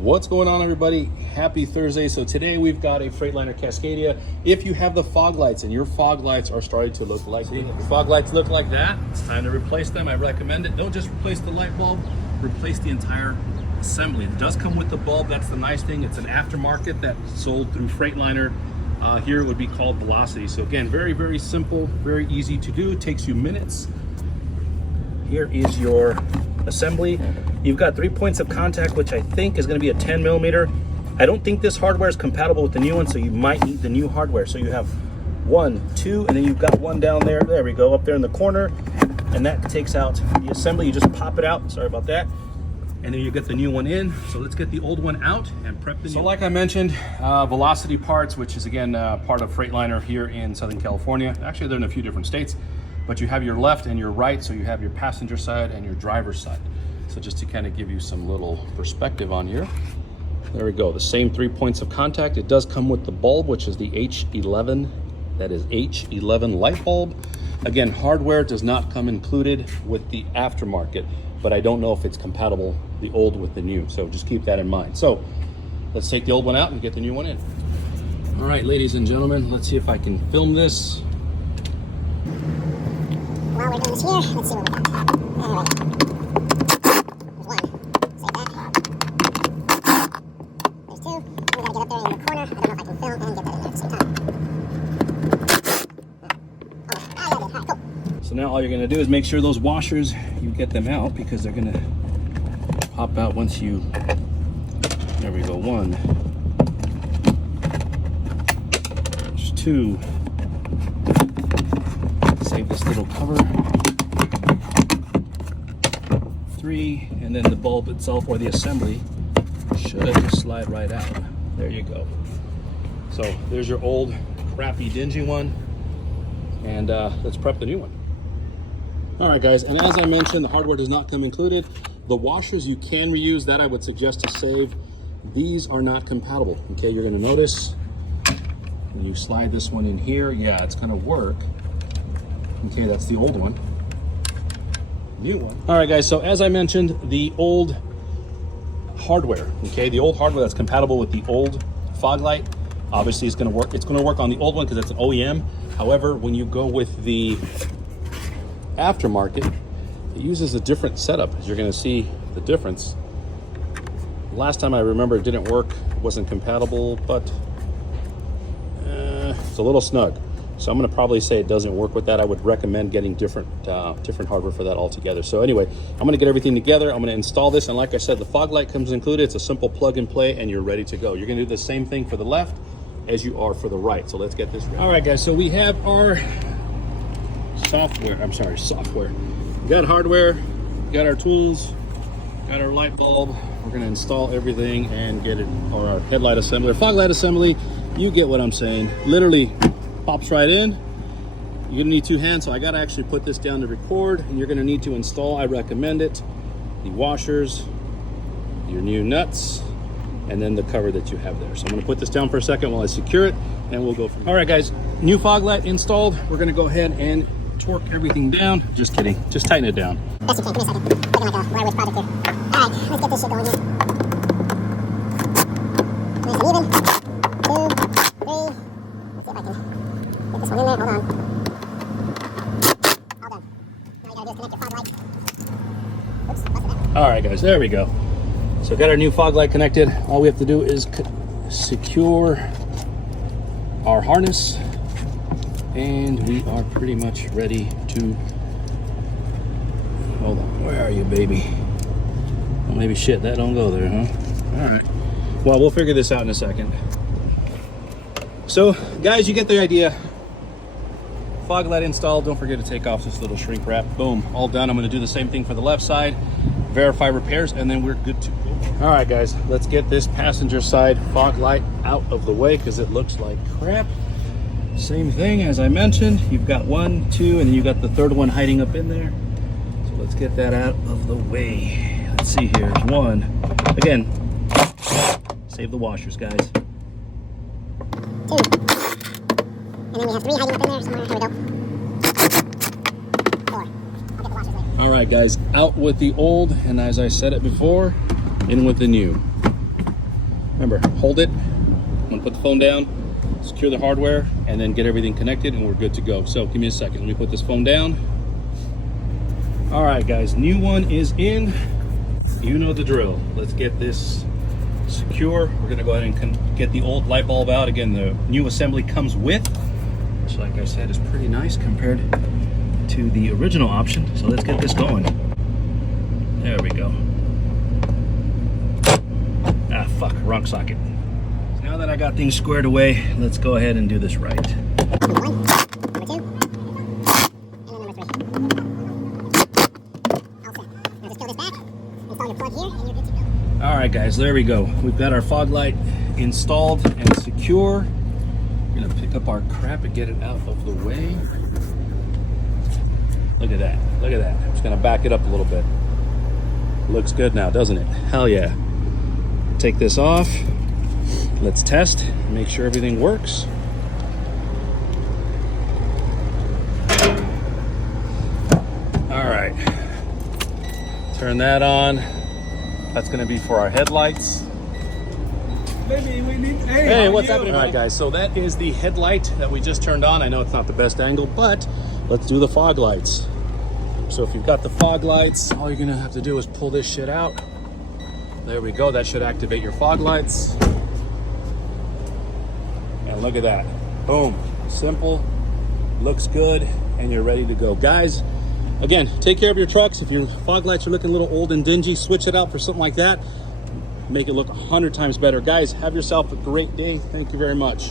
What's going on, everybody? Happy Thursday. So today we've got a Freightliner Cascadia. If you have the fog lights and your fog lights are starting to look like the fog lights look like that, it's time to replace them. I recommend it. Don't just replace the light bulb, replace the entire assembly. It does come with the bulb. That's the nice thing. It's an aftermarket that's sold through Freightliner. Here it would be called Velocity. So again, very, very simple, very easy to do. It takes you minutes. Here is your assembly. You've got 3 points of contact, which I think is going to be a 10 millimeter. I don't think this hardware is compatible with the new one, so you might need the new hardware. So you have 1, 2, and then you've got one down there. There we go, up there in the corner, and that takes out the assembly. You just pop it out. Sorry about that. And then you get the new one in. So let's get the old one out and prep the new one. So like I mentioned, Velocity Parts, which is again part of Freightliner here in Southern California. Actually, they're in a few different states, but you have your left and your right. So you have your passenger side and your driver's side. So just to kind of give you some little perspective on here. There we go, the same 3 points of contact. It does come with the bulb, which is the H11. That is H11 light bulb. Again, hardware does not come included with the aftermarket, but I don't know if it's compatible, the old with the new. So just keep that in mind. So let's take the old one out and get the new one in. All right, ladies and gentlemen, let's see if I can film this. While we're doing this here, let's see what we got. All right. So now all you're going to do is make sure those washers, you get them out, because they're going to pop out once you, there we go, 1, there's 2, save this little cover, 3, and then the bulb itself or the assembly should slide right out. There you go. So there's your old crappy dingy one, and let's prep the new one. All right, guys, and as I mentioned, the hardware does not come included. The washers you can reuse. That I would suggest to save. These are not compatible. Okay, you're going to notice when you slide this one in here, yeah, it's going to work. Okay, that's the old one. New one. All right, guys, so as I mentioned, the old hardware, okay, the old hardware that's compatible with the old fog light, obviously it's going to work. It's going to work on the old one because it's an OEM. However, when you go with the aftermarket, it uses a different setup, as you're going to see the difference. Last time I remember it didn't work, it wasn't compatible, but it's a little snug. So I'm going to probably say it doesn't work with that. I would recommend getting different hardware for that altogether. So anyway, I'm going to get everything together. I'm going to install this, and like I said, the fog light comes included. It's a simple plug and play, and you're ready to go. You're going to do the same thing for the left as you are for the right. So let's get this ready. All right, guys, so we have our software. We got hardware, we got our tools, got our light bulb. We're going to install everything and get it, or our headlight assembly, or fog light assembly. You get what I'm saying. Literally pops right in. You're gonna need 2 hands, so I gotta actually put this down to record, and you're gonna need to install, I recommend it, the washers, your new nuts, and then the cover that you have there. So I'm gonna put this down for a second while I secure it, and we'll go from there. All right, guys, new fog light installed. We're gonna go ahead and torque everything down. Just kidding, just tighten it down. Best you can, give me a second. Looking like a wire-width project here. All right, let's get this shit going here. Nice and even. 2, 3. Let's see if I can get this one in there. Hold on. All done. Now you gotta do is connect your fog light. Oops, busted that. All right, guys, there we go. So got our new fog light connected. All we have to do is secure our harness, and we are pretty much ready to, hold on, where are you, baby? Well, maybe shit, that don't go there, huh? All right, well, we'll figure this out in a second. So guys, you get the idea. Fog light installed. Don't forget to take off this little shrink wrap. Boom, all done. I'm going to do the same thing for the left side, verify repairs, and then we're good to go. All right, guys, let's get this passenger side fog light out of the way because it looks like crap. Same thing as I mentioned. You've got 1, 2, and then you got the third one hiding up in there. So let's get that out of the way. Let's see here. 1. Again, save the washers, guys. 2. And then we have 3 hiding up in there somewhere. Here we go. 4. I'll get the washers later. All right, guys, out with the old, and as I said it before, in with the new. Remember, hold it. I'm gonna put the phone down, secure the hardware, and then get everything connected, and we're good to go. So give me a second. Let me put this phone down. All right, guys, new one is in. You know the drill. Let's get this secure. We're gonna go ahead and get the old light bulb out. Again, the new assembly comes with, which, like I said, is pretty nice compared to the original option. So let's get this going. There we go. Ah, fuck, wrong socket. So now that I got things squared away, let's go ahead and do this right. Number 1, number 2, and then number 3. All set. Now just peel this back, install your plug here, and you're good to go. All right, guys, there we go. We've got our fog light installed and secure. We're gonna pick up our crap and get it out of the way. Look at that, look at that. I'm just gonna back it up a little bit. Looks good now, doesn't it? Hell yeah. Take this off. Let's test, make sure everything works. All right, turn that on. That's gonna be for our headlights. Baby, we need. Hey, what's happening? All right, guys, so that is the headlight that we just turned on. I know it's not the best angle, but let's do the fog lights. So if you've got the fog lights, all you're gonna have to do is pull this shit out. There we go, that should activate your fog lights. And look at that, boom, simple, looks good, and you're ready to go. Guys, again, take care of your trucks. If your fog lights are looking a little old and dingy, switch it out for something like that. Make it look 100 times better. Guys, have yourself a great day. Thank you very much.